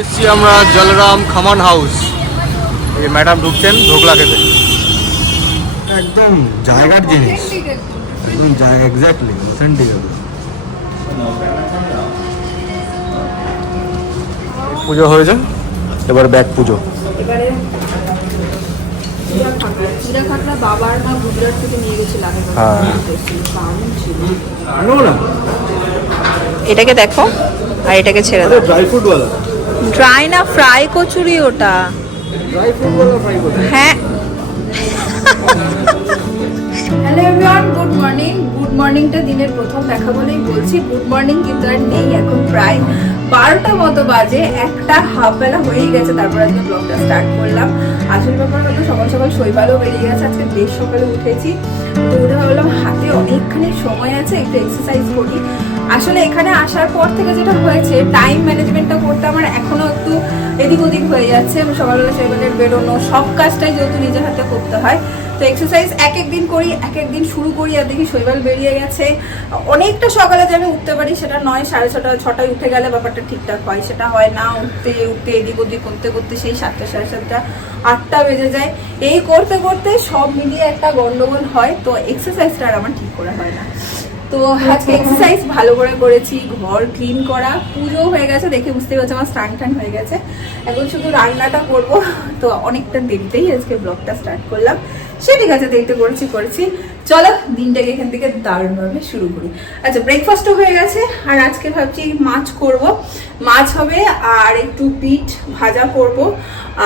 এসেছি আমরা জলরাম খামান হাউস। এই ম্যাডাম ঢুকছেন ঢোকলা খেতে। একদম জায়গার জিনিস, একদম জায়গা, এক্স্যাক্টলি অথেন্টিক। পুজো হয়েছে, এবার ব্যাগ পুজো। এবারে বাবার মা গুজরাট থেকে নিয়ে গেছিল আগে। এটাকে দেখো আর এটাকে ছেড়ে দাও। ড্রাই ফ্রুট ওয়ালা, ড্রাই না ফ্রাই কচুরি ওটা। ড্রাই ফ্রুট ওয়ালা ফ্রাই করতে। হ্যাঁ। Hello everyone, good morning. Good মর্নিংটা দিনের প্রথম দেখা বলেই বলছি। গুড মর্নিং কিন্তু আর নেই, এখন প্রায় 12টা মতো বাজে, একটা হাফ বেলা হয়েই গেছে। তারপর আজকে ব্লগটা স্টার্ট করলাম। আসল ব্যাপার হলো সকাল সকাল শৈবালও বেরিয়ে গেছে। আজকে বেশ সকালে উঠেছি, তো উঠে ভাবলাম হাতে অনেকখানি সময় আছে, একটু এক্সারসাইজ করি। আসলে এখানে আসার পর থেকে যেটা হয়েছে, টাইম ম্যানেজমেন্টটা করতে আমার এখনো একটু এদিক ওদিক হয়ে যাচ্ছে। সকালবেলা শৈবালের বেরোনো, সব কাজটাই যেহেতু নিজের হাতে করতে হয়, তো এক্সারসাইজ এক একদিন করি, এক একদিন শুরু করি আর দেখি শৈবাল বেরিয়ে গেছে। অনেকটা সকালে যে আমি উঠতে পারি সেটা নয়, 6:30 6টায় উঠে গেলে ব্যাপারটা ঠিকঠাক হয়, সেটা হয় না। উঠতে উঠতে এদিক ওদিক করতে করতে সেই 7টা 7:30 8টা বেজে যায়। এই করতে করতে সব মিলিয়ে একটা গন্ডগোল হয়, তো এক্সারসাইজটা আর আমার ঠিক করে হয় না। তো আজকে এক্সারসাইজ ভালো করে করেছি, ঘর ক্লিন করা, পুজো হয়ে গেছে, দেখে বুঝতে পারছি আমার স্নান টান হয়ে গেছে। এখন শুধু রান্নাটা করব, তো অনেকটা দেরিতেই আজকে ব্লগটা স্টার্ট করলাম। সে ঠিক আছে, দেরিতে করেছি। চলো দিনটাকে এখান থেকে দারুণভাবে শুরু করি। আচ্ছা, ব্রেকফাস্টও হয়ে গেছে, আর আজকে ভাবছি মাছ করব। মাছ হবে আর একটু পিঠ ভাজা করব,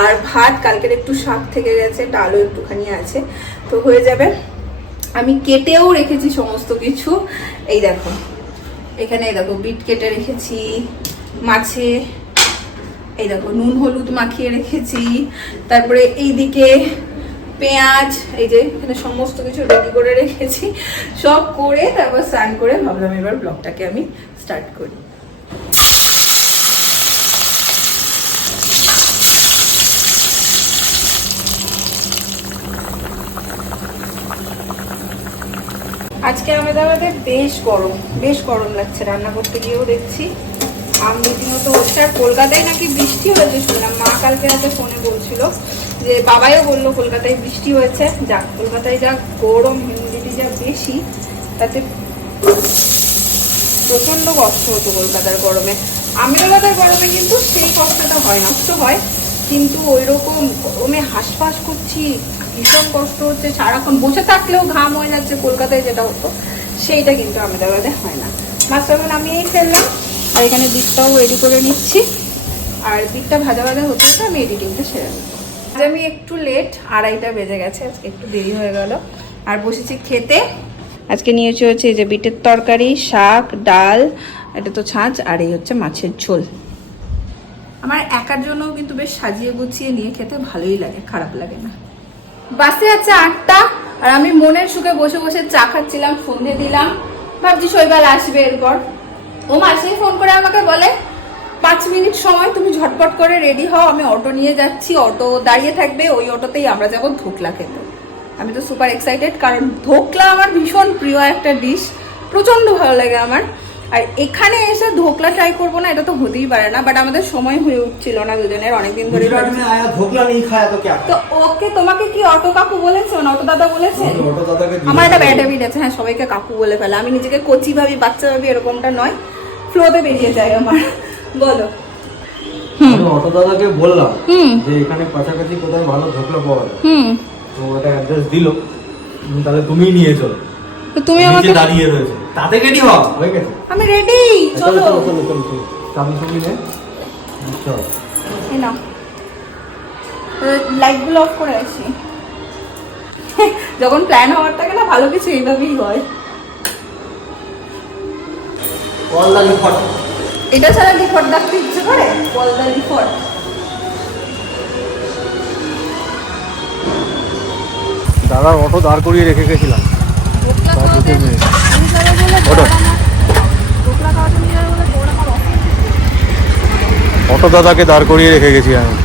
আর ভাত, কালকের একটু শাক থেকে গেছে, ডালও একটুখানি আছে, তো হয়ে যাবে। আমি কেটেও রেখেছি সমস্ত কিছু। এই দেখো, এখানে এই দেখো বিট কেটে রেখেছি, মাছে এই দেখো নুন হলুদ মাখিয়ে রেখেছি, তারপরে এইদিকে পেঁয়াজ, এই যে এখানে সমস্ত কিছু রেডি করে রেখেছি। সব করে তারপর স্নান করে ভাবলাম এবার ব্লগটাকে আমি স্টার্ট করি। আজকে আহমেদাবাদে বেশ গরম লাগছে, রান্না করতে গিয়েও দেখছি আম রীতিমতো হচ্ছে। আর কলকাতায় নাকি বৃষ্টি হয়েছে শুনলাম, মা কালকে রাতে ফোনে বলছিল, যে বাবাইও বললো কলকাতায় বৃষ্টি হয়েছে। যাক, কলকাতায় যা গরম, হিউমিডিটি যা বেশি, তাতে প্রচন্ড কষ্ট হতো কলকাতার গরমে। আহমেদাবাদের গরমে কিন্তু সেই কষ্টটা হয় না, কষ্ট হয় কিন্তু ওই রকম গরমে হাঁসফাঁস করছি, ভীষণ কষ্ট হচ্ছে, সারাক্ষণ বসে থাকলেও ঘাম হয়ে যাচ্ছে, কলকাতায় যেটা হতো সেইটা কিন্তু আহমেদাবাদে হয় না। মাছটা এখন আমি এই ফেললাম, আর এখানে দিকটাও রেডি করে নিচ্ছি, আর দিকটা ভাজা ভাজা হতে হতে আমি এডিটিংটা সেরে নেব। আজ আমি একটু লেট, 2:30 বেজে গেছে, আজকে একটু দেরি হয়ে গেল। আর বসেছি খেতে। আজকে নিয়েছি হচ্ছে এই যে বিটের তরকারি, শাক, ডাল, এটা তো ছাঁচ, আর এই হচ্ছে মাছের ঝোল। আমার একার জন্যও কিন্তু বেশ সাজিয়ে গুছিয়ে নিয়ে খেতে ভালোই লাগে, খারাপ লাগে না। বাসে আছে 8টা, আর আমি মনের সুখে বসে বসে চা খাচ্ছিলাম, সন্ধে দিলাম, ভাবছি শৈবাল আসবে। এরপর ও মাসেই ফোন করে আমাকে বলে 5 মিনিট সময়, তুমি ঝটপট করে রেডি হও, আমি অটো নিয়ে যাচ্ছি, অটো দাঁড়িয়ে থাকবে, ওই অটোতেই আমরা যাবো ধোকলা খেতে। আমি তো সুপার এক্সাইটেড, কারণ ধোকলা আমার ভীষণ প্রিয় একটা ডিশ, প্রচন্ড ভালো লাগে আমার। আর এখানে এসে ধোকলা ট্রাই করবো না, এটা তো হতেই পারে না, বাট আমাদের সময় হয়ে উঠছিল না দুজনের, অনেকদিন ধরে। তো ওকে, তোমাকে কি অটো কাকু বলেছে, অটো দাদা বলেছে? আমার একটা ব্যাড হ্যাবিট আছে, হ্যাঁ, সবাইকে কাকু বলে ফেলে। আমি নিজেকে কচি ভাবি, বাচ্চা ভাবি, এরকমটা নয়, ফ্লোতে বেরিয়ে যায় আমার। বলো। অটো দাদাকে বললাম যে এখানে কাছাকাছি কোথায় ভালো ধোকলা পাওয়া যায়, তো ওটা অ্যাড্রেস দিল, তাহলে তুমিই নিয়ে চলো। তো তুমি আমাকে দাঁড়িয়ে রয়েছে, তাতে রেডি হও, হয়ে গেছে, আমি রেডি, চলো। চাবি সঙ্গে নে, চল। এই নাও, লাইটগুলো অফ করে আসি। যখন প্ল্যান হওয়ার থাকে না, ভালো কিছু এইভাবেই হয়। এটা ছাড়া লিফট ডাকতে ইচ্ছে করে, পলদা লিফট। দাদা অটো দাঁড় করিয়ে রেখে গেছিলাম, অটো দাদাকে দাঁড় করিয়ে রেখে গেছি আমি।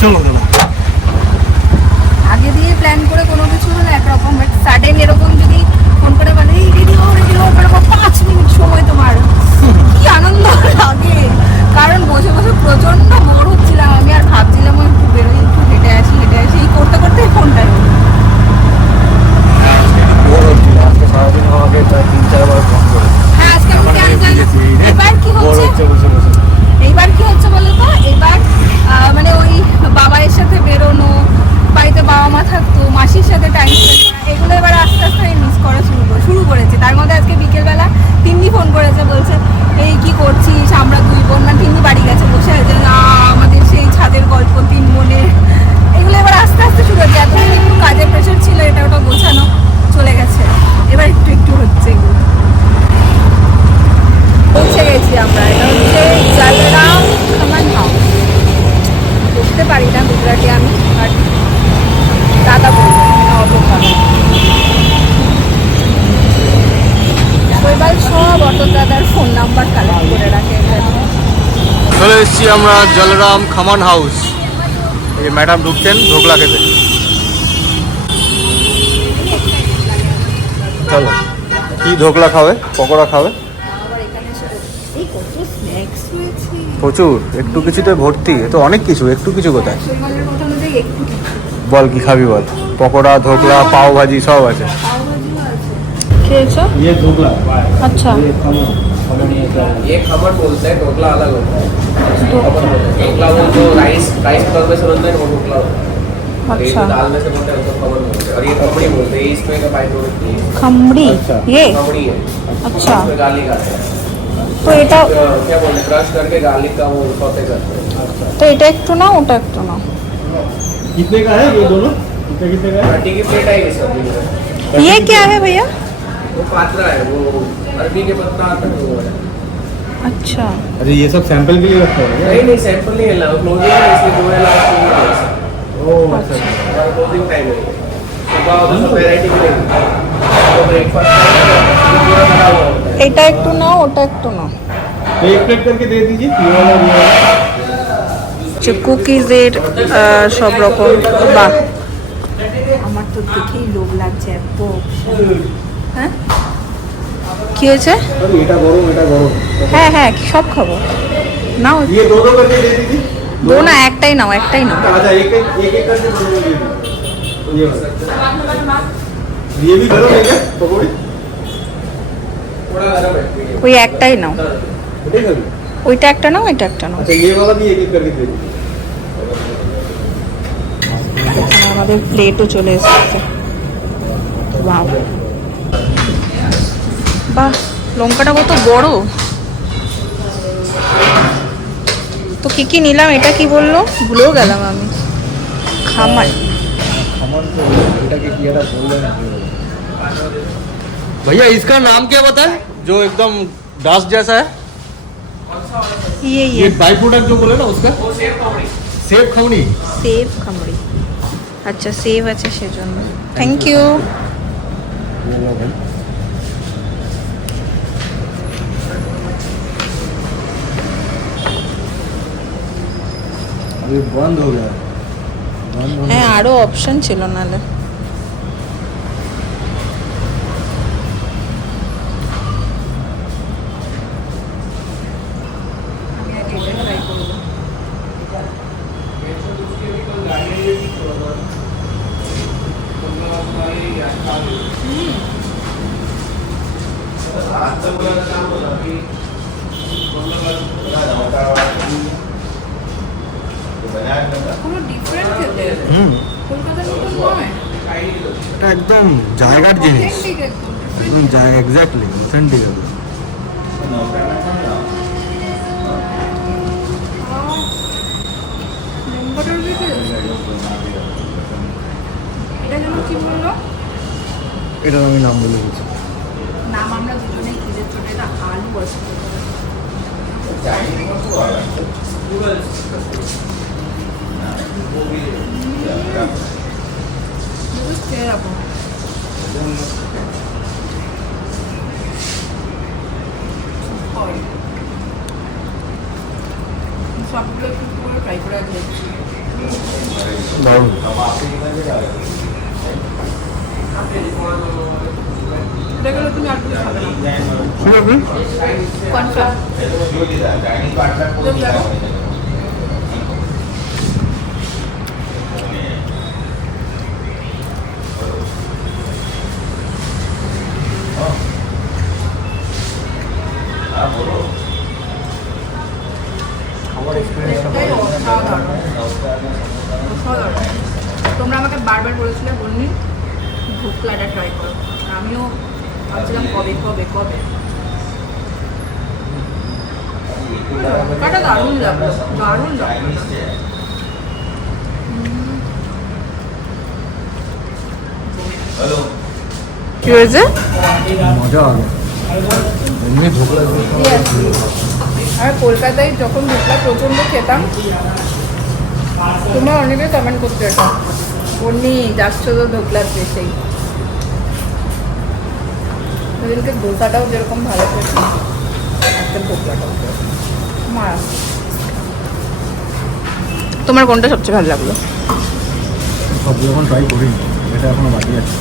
চলো দাদা, আগে দিয়ে প্ল্যান করে কোনো কিছু হলে একরকম, বাট সাডেন এরকম যদি ফোন করে বলে এই রেডি হও 5 মিনিট সময় তোমার, বনমান তিনি বাড়ি গেছে, বসে আছে না আমাদের সেই ছাদের গল্প, 3 বোনের, এগুলো এবার আস্তে আস্তে শুরু হচ্ছে। এতদিন একটু কাজের প্রেশার ছিল, এটা ওটা গোছানো চলে গেছে, এবার একটু একটু হচ্ছে এগুলো। পৌঁছে গেছি আমরা, এটা হচ্ছে জলরাম খামান হাউস। বুঝতে পারি না গুজরাটি আমি, বাট দাদা বলবো শৈবাল সব অটো দাদার ফোন নাম্বার কালেক্ট করে রাখে এখানে। চলে এসেছি আমরা জলরাম খামান হাউস। এই ম্যাডাম ঢুকছেন ঢোকলা খেতে। চলো, কি ঢোকলা খাবে, পকোড়া খাবে? প্রচুর, একটু কিছুতে ভর্তি, এ তো অনেক কিছু, একটু কিছু কোথায়? বল কি খাবি বল। পকোড়া, ধোকলা, পাও ভাজি সব আছে। খেয়েছো? ये ढोकला আচ্ছা, ये खमन खमन ये खमन बोलते हैं, ढोकला अलग होता है। खमन बोलते हैं। ढोकला वो जो राइस तौर पे से बनता है वो ढोकला होता है। ये अच्छा। जो दाल में से बनता है उसको खमन बोलते हैं। और ये खमड़ी बोलते हैं, इसमें का बाई होती है। खमड़ी अच्छा। ये खमड़ी है। अच्छा, इसमें गार्लिक आता है। তো এটা क्या बोलते हैं, क्रश करके गार्लिक का वो सौते करते हैं। তো এটা একটু নাও, ওটা একটু নাও। कितने का है ये दोनों कितने का है 30 की प्लेट है ये सब। ये क्या है भैया? वो पात्रा है, वो अरबी के पत्ता आता है वो है। अच्छा, अरे ये सब सैंपल के लिए रखते हैं क्या? नहीं नहीं, सैंपल नहीं है, क्लोजिंग है, इसलिए जो है लास्ट में ओह अच्छा क्लोजिंग टाइम है। सुबह और सब वैरायटी मिलेगी। तो ब्रेकफास्ट पूरा भरा हुआ होता है। এটা একটু নাও, ওটা একটু নাও। तो एक प्लेट करके दे दीजिए ये वाला ये वाला যে কুকিজের সব রকম, বাহ আমার তো দেখেই লোভ লাগছে এত। হ্যাঁ কি হয়েছে? अरे এটা গরম হ্যাঁ হ্যাঁ সব খাবো, নাও। ये दो करके दे दीजिए দো না, একটাই নাও, একটাই নাও। अच्छा एक करके दोनों दे दीजिए ये भी गरम है क्या पकौड़ी थोड़ा गर्म है। ওই একটাই নাও, नहीं खाली ওইটা একটা নাও, এটা একটা নাও। अच्छा ये वाला भी एक करके दे दीजिए এখানে আমাদের প্লেটও চলে এসেছে। বাহ বাহ, লঙ্কাটা কত বড়। তো কি কি নিলাম, এটা কি বললো ভুলেও গেলাম আমি। খামার, खमन तो बेटा के किया था बोल रहे हैं भैया इसका नाम क्या बता है, जो एकदम डास्ट जैसा है? ये ये बाई प्रोडक्ट जो बोले ना उसका, वो सेब खमड़ी। सेब खवनी। সেব খামড়ি। আচ্ছা সেব আছে সেজন্য, থ্যাংক ইউ। ये लो भाई अभी बंद हो गया बंद होने হ্যাঁ আরো অপশন ছিল নালে। কোনো ডিফারেন্ট খেতে, কলকাতার মতো নয়, এটা একদম জায়গার জিনিস, অথেন্টিক একদম। একদম জায়গা, এক্স্যাক্টলি অথেন্টিক। লঙ্কাটার দিকে এটা যেন কি বললো, এটা আমি নাম বলে দিচ্ছি। নাম আমরা দুজনেই খুঁজে চলে, এটা আলু আছে। খেয়ে রাখো। সবগুলো একটু করে ট্রাই করে দেখছি। দারুণ। দেখলে তুমি আর কিছু খাবে না, কি হবে? কনফার্ম। তোমরা আমাকে বারবার বলেছিলে বলনি ঢোকলাটা ট্রাই করো, আমিও ভাবছিলাম কবে কবে কবে। লঙ্কাটা দারুণ লাগলো, দারুণ লাগলো। কি হয়েছে? মজা হবে এমনি ঢোকলা আর কলকাতায় যখন ঢোকলা প্রচণ্ড খেতাম, তোমরা অনেকে কমেন্ট করতে এটা বন্নি যাচ্ছ তো ঢোকলার পেছেই। ওদেরকে দোসাটাও যেরকম ভালো খেয়েছি, একটা ঢোকলাটাও মারা। তোমার কোনটা সবচেয়ে ভালো লাগলো? সব যখন ট্রাই করিনি, এটা এখনো বাকি আছে।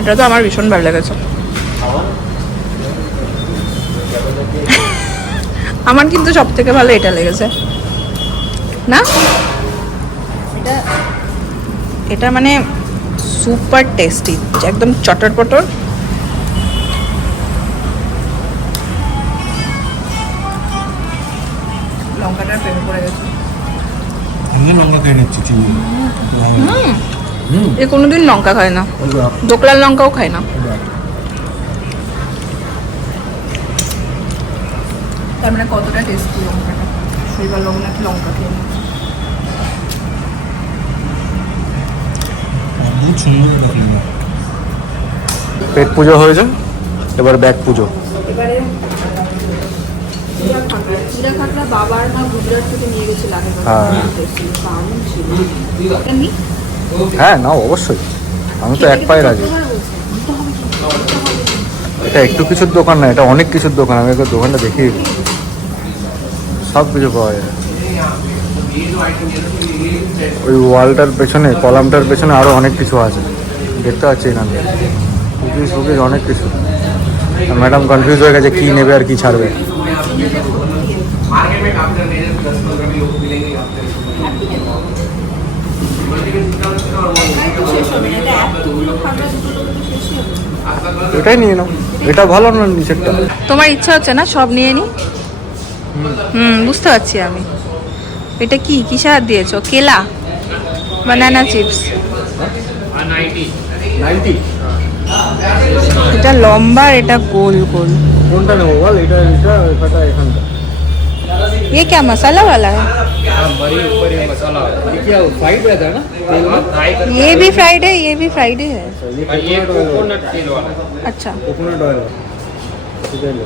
এটা তো আমার ভীষণ ভালো লেগেছে। আমার কিন্তু সব থেকে ভালো এটা লেগেছে না, এটা এটা মানে সুপার টেস্টি, একদম চটর পটর। লঙ্কাটার প্রেমে পড়ে গেছে। আমি লঙ্কা খেয়ে নিচ্ছি চিনি। এ কোনোদিন লঙ্কা খায় না, দোকলার লঙ্কাও খায় না। তার মানে কতটা টেস্টি লঙ্কাটা, সেইবার লোক নাকি লঙ্কা খেয়ে না। বহুত সুন্দর লাগলো। পেট পুজো হয়েছে, এবার ব্যাগ পুজো। এবারে চিড়া খাকড়া বাবার মা গুজরাট থেকে নিয়ে গেছিল আগের বার। হ্যাঁ। দারুণ ছিল। এটা নি? হ্যাঁ নাও অবশ্যই, আমি তো এক পায়ে রাজি। এটা একটু কিছুর দোকান না, এটা অনেক কিছুর দোকান। আমি একবার দোকানটা দেখি, সব কিছু পাওয়া যায়। ওই ওয়ালটার পেছনে, কলামটার পেছনে আরও অনেক কিছু আছে, দেখতে পাচ্ছি এখান থেকে কুকিজ ফুকিজ অনেক কিছু। ম্যাডাম কনফিউজ হয়ে গেছে কী নেবে আর কী ছাড়বে। मार्केट में काम करने 10-15 भी लोग मिलेंगे आपको। এটাই নিয়ে নাও, এটা ভালো না নিচেরটা? তোমার ইচ্ছা হচ্ছে না সব নিয়ে নি? বুঝতে পারছি আমি। এটা কি কিসে হাত দিয়েছো? কেলা, বানানা চিপস। 90 এটা লম্বা, এটা গোল গোল। কোনটা নেবো বল? এটা এটা এটা এখানটা। ये क्या मसाला वाला है? बड़ी ऊपर ये मसाला ये क्या फ्राइड रहता है ना तेल में? ये भी फ्राइड है, ये भी फ्राइड है। ये कोकोनट तेल वाला अच्छा, কোকোনাট অয়েল এটা লো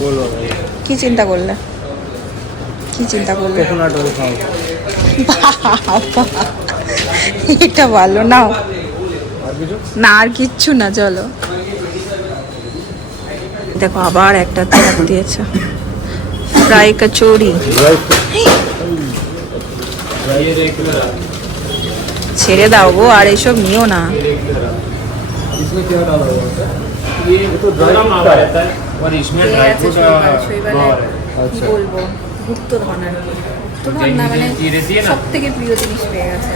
বলো কি চিন্তা করলে? কি চিন্তা করলে? কোকোনাট অয়েল খাও। বাবা, এটা ভালো নাও আর কিছু না, আর কিচ্ছু না, চলো। দেখো আবার একটা তেল দিয়েছে, ফ্রাই কচুরি। ये रेगुलर ছেড়ে দাও গো, আর এসব নিও না। इसमें क्या डाला हुआ है? ये तो ड्राई फ्रूट का रहता है और इसमें ड्राई फ्रूट गौर है। কি বলবো, গুপ্তধন আর কি। গুপ্তধন না মানে ये रहती है ना সব থেকে প্রিয় জিনিস পেয়ে গেছে।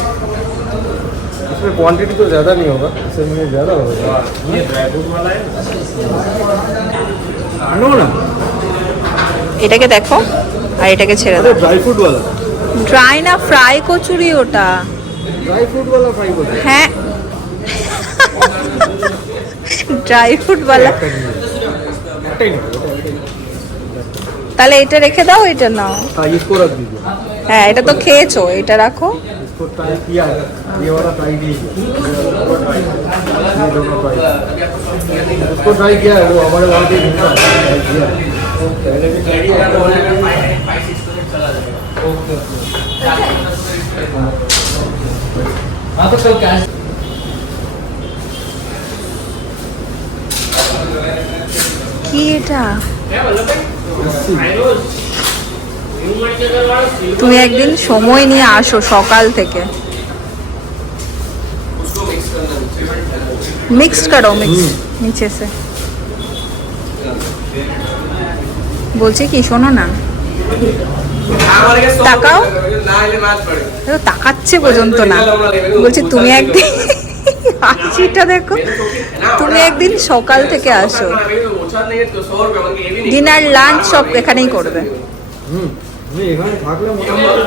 इसमें क्वांटिटी तो ज़्यादा नहीं होगा, इससे में ज़्यादा होगा। ये ड्राई फ्रूट वाला है नो ना, এটাকে দেখো আর এটাকে ছেড়ে দাও। ड्राई फ्रूट वाला, ড্রাই না, ফ্রাই কচুরি ওটা। ड्राई फ्रूट वाला फ्राई कर। হ্যাঁ, ড্রাই ফ্রুট वाला। একটাই না, তাহলে এটা রেখে দাও, এটা নাও। हाँ इसको रख दीजिए। হ্যাঁ, এটা তো খেয়েছো, এটা রাখো। इसको ट्राई किया है, ये वाला ट्राई नहीं किया, ये दोनों ट्राई, उसको ट्राई किया है, वो हमारे वहाँ के ट्राई किया है। पहले भी ट्राई किया है। हाँ तो कल कैश কি এটা? তুমি একদিন সময় নিয়ে আসো সকাল থেকে, मिक्स करो, मिक्स नीचे से। বলছি কি, শোনো না, তাকাও। দেখো, তাকাচ্ছে পর্যন্ত না। বলছি তুমি একদিন হাসিটা দেখো, তুমি একদিন সকাল থেকে আসো, ডিনার লাঞ্চ সব এখানেই করবে। আমি এখানে থাকলে মোটামুটি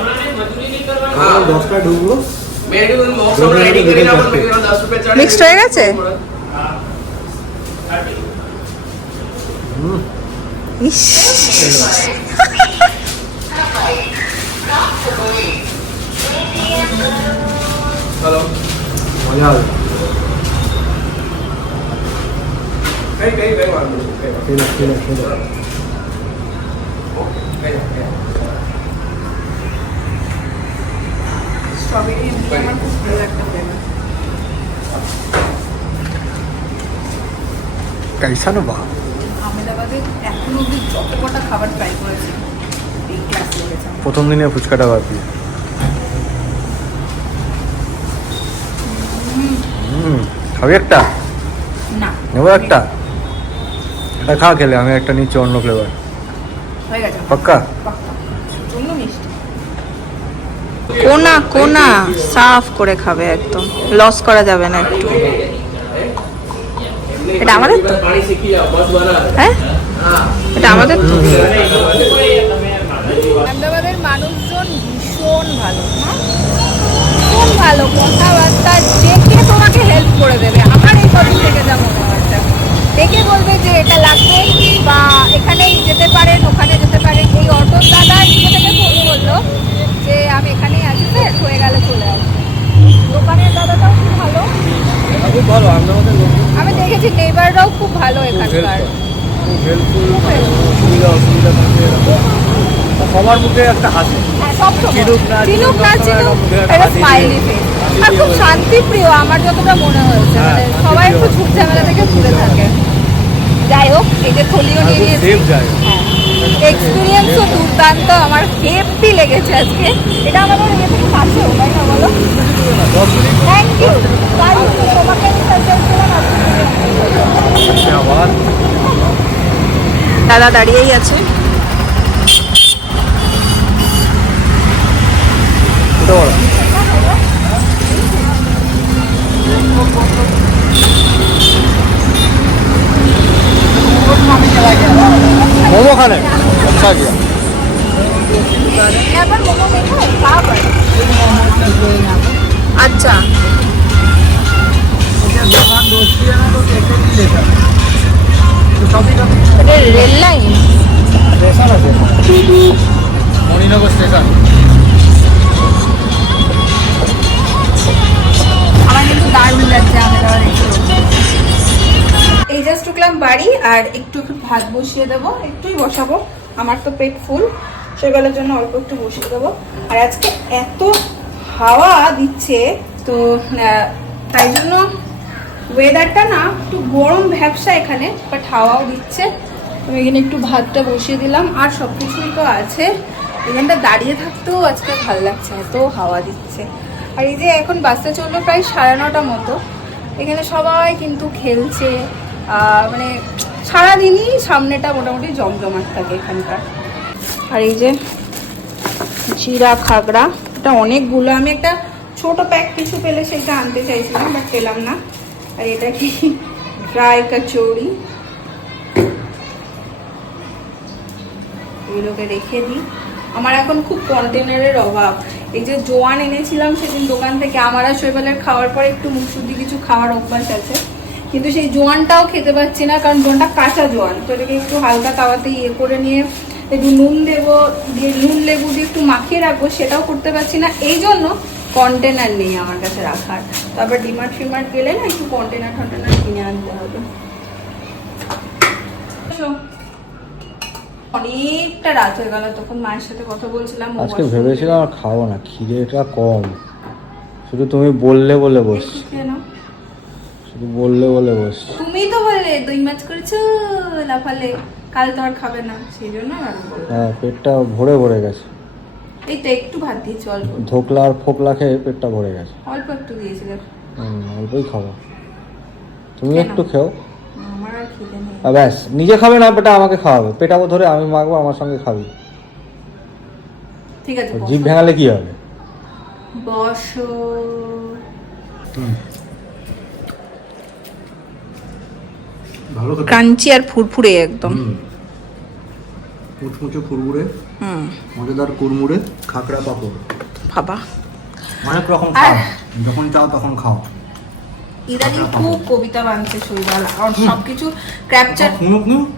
10টা ঢুকলো। মিক্সড হয়ে গেছে? ইস हेलो মজা হবে। कहीं मार दो খেলা খেলা খেলা। স্ট্রবেরি আমার খুব ভালো একটা ফ্লেভার। कैसा ना बा আহমেদাবাদে এখনো অব্দি যত কটা খাবার ট্রাই করেছি এই ক্লাস লেগেছে আমার। প্রথম দিনে ফুচকাটা বাকি। খাবি একটা? না নেবো একটা? এটা খা খেলে, আমি একটা নিচ্ছি অন্য ফ্লেভার। হয়ে গেছে পাক্কা? পাক্কা। প্রচন্ড মিষ্টি। কোনা কোনা সাফ করে খাবে, একদম লস করা যাবে না একটু। এটা আমাদের তো? पानी से किया बस बना হ্যাঁ हां এটা আমাদের তো। আহমেদাবাদের মানুষজন ভীষণ ভালো, না ভীষণ ভালো, কথাবার্তা দেখে তোমাকে হেল্প করে দেবে। আমার এই কদিন থেকে যা মনে হচ্ছে, দেখে বলবে যে এটা লাগবে বা এখানেই যেতে পারেন ওখানে যেতে পারেন। এই অটোর দাদা নিজে থেকে ফোন করলো যে আমি এখানেই আছি স্যার, হয়ে গেলে চলে আসবো। দোকানের দাদাটাও খুব ভালো, খুব ভালো। আমাদের আমি দেখেছি নেইবাররাও খুব ভালো এখানকার। খুব হেল্পফুল, সুবিধা অসুবিধা থাকে সবার মুখে একটা হাসি। হ্যাঁ, সবসময়। চিনুক না চিনুক না চিনুক, একটা স্মাইলি ফেস। আর খুব শান্তিপ্রিয় আমার যতটা মনে হয়েছে, হ্যাঁ, মানে সবাই একটু শান্তিপ্রিয়। ঝুট ঝামেলা থেকে দূরে থাকে। যাই হোক, এই যে থলিও নিয়ে নিয়েছি। সেফ যায়। এক্সপিরিয়েন্সও দুর্দান্ত, আমার হেপি লেগেছে আজকে। এটা আমাদের ইয়ে থেকে কাছেও, তাই না বলো? 10 মিনিট থ্যাংক ইউ। তোমাকে আমি সাজেস্ট করলাম আবার দাদা দাঁড়িয়েই আছে। এটা বলো। मोमो खाने अच्छा किया। এবার মোমো দেখো, খাওয়া আচ্ছা এটা রেল লাইন। स्टेशन আছে মণিনগর স্টেশন। আমার কিন্তু দারুণ লাগছে আহমেদাবাদ একটু। এই জাস্ট ঢুকলাম বাড়ি, আর একটু একটু ভাত বসিয়ে দেবো, একটুই বসাবো, আমার তো পেট ফুল, সেগুলোর জন্য অল্প একটু বসিয়ে দেবো। আর আজকে এত হাওয়া দিচ্ছে তো তাই জন্য ওয়েদারটা না একটু গরম ভ্যাবসা এখানে, বাট হাওয়াও দিচ্ছে। আমি এখানে একটু ভাতটা বসিয়ে দিলাম, আর সব কিছুই তো আছে। এখানটা দাঁড়িয়ে থাকতেও আজকে ভালো লাগছে, এত হাওয়া দিচ্ছে। আর এই যে এখন বাসে চললো প্রায় 9:30 মতো, এখানে সবাই কিন্তু খেলছে, মানে সারাদিনই সামনেটা মোটামুটি জমজমাট থাকে এখানকার। আর এই যে জিরা খাগড়া, এটা অনেকগুলো, আমি একটা ছোট প্যাক কিছু পেলে সেটা আনতে চাইছিলাম বাট পেলাম না। আর এটা কি ড্রাই কচৌড়ি, এগুলোকে রেখে দিই। আমার এখন খুব কন্টেনারের অভাব। এই যে জোয়ান এনেছিলাম সেদিন দোকান থেকে, আমার আর শৈবালের খাওয়ার পরে একটু মুখশুদ্ধি কিছু খাওয়ার অভ্যাস আছে, কিন্তু সেই জোয়ানটাও খেতে পাচ্ছি না, কারণ জোয়ানটা কাঁচা জোয়ান। তো এটাকে একটু হালকা তাওয়াতে ইয়ে করে নিয়ে একটু নুন দেবো, দিয়ে নুন লেবু দিয়ে একটু মাখিয়ে রাখবো, সেটাও করতে পারছি না। এই জন্য কন্টেনার নেই আমার কাছে রাখার। তারপর ডিমার্ট ফিমার্ট গেলে না একটু কন্টেনার কিনে আনতে হবে। অনেকটা রাত হয়ে গেল, তখন মায়ের সাথে কথা বলছিলাম। আজকে ভেবেছিলাম আর খাবো না, খিদেটা কম, শুধু তুমি বললে বলে বস, শুধু বললে বলে বস। তুমি তো বললে দই মাছ করেছো লাফালে, কাল তো আর খাবে না, সেই জন্য হ্যাঁ, পেটটা ভরে ভরে গেছে। এই তো একটু ভাত দিয়েছি অল্প, ধোকলা আর ফোকলা খেয়ে পেটটা ভরে গেছে। অল্প একটু দিয়েছি দেখো। অল্পই খাবো, তুমি কেন? একটু খেও। আমার আর খিদে নেই। ব্যাস, নিজে খাবে না, পেটা আমাকে খাওয়াবে, পেটাবো ধরে আমি মাখবো, আমার সঙ্গে খাবি। ঠিক আছে জিভ ভেঙালে কি হবে? বসো। ভালো ক্রাঞ্চি আর ফুরফুরে একদম। মুচমুচে ফুরফুরে, মজাদার কুড়মুড়ে, খাকড়া পাপড়, বাবা অনেক রকম খাও, যখন চাও তখন খাও। ইদানিং খুব কবিতা বানছে শৈবাল, আর সবকিছু ক্যাপচার।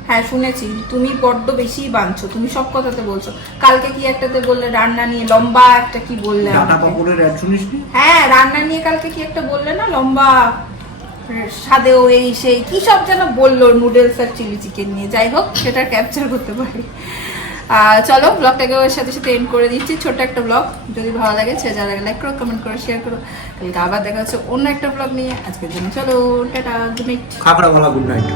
হ্যাঁ শুনেছি, তুমি বড্ড বেশি বানছো, তুমি সব কথাতে বলছো। কালকে কি একটাতে বললে রান্না নিয়ে, লম্বা একটা কি বললে ডাটা আমাকে? পাপড়ের অ্যাড শুনিসনি? হ্যাঁ রান্না নিয়ে কালকে কি একটা বললে না, লম্বা স্বাদেও এই সেই কি সব যেন বললো, নুডলস আর চিলি চিকেন নিয়ে। যাই হোক, সেটা ক্যাপচার করতে পারি। চলো ব্লগটাকে ওর সাথে সাথে এন্ড করে দিচ্ছি। ছোট্ট একটা ব্লগ, যদি ভালো লাগে সে যারা লাইক করো, কমেন্ট করো, শেয়ার করো। কালকে আবার দেখা হচ্ছে অন্য একটা ব্লগ নিয়ে। আজকের জন্য চলো, টাটা, গুড নাইট। খাকড়াওয়ালা গুড নাইট।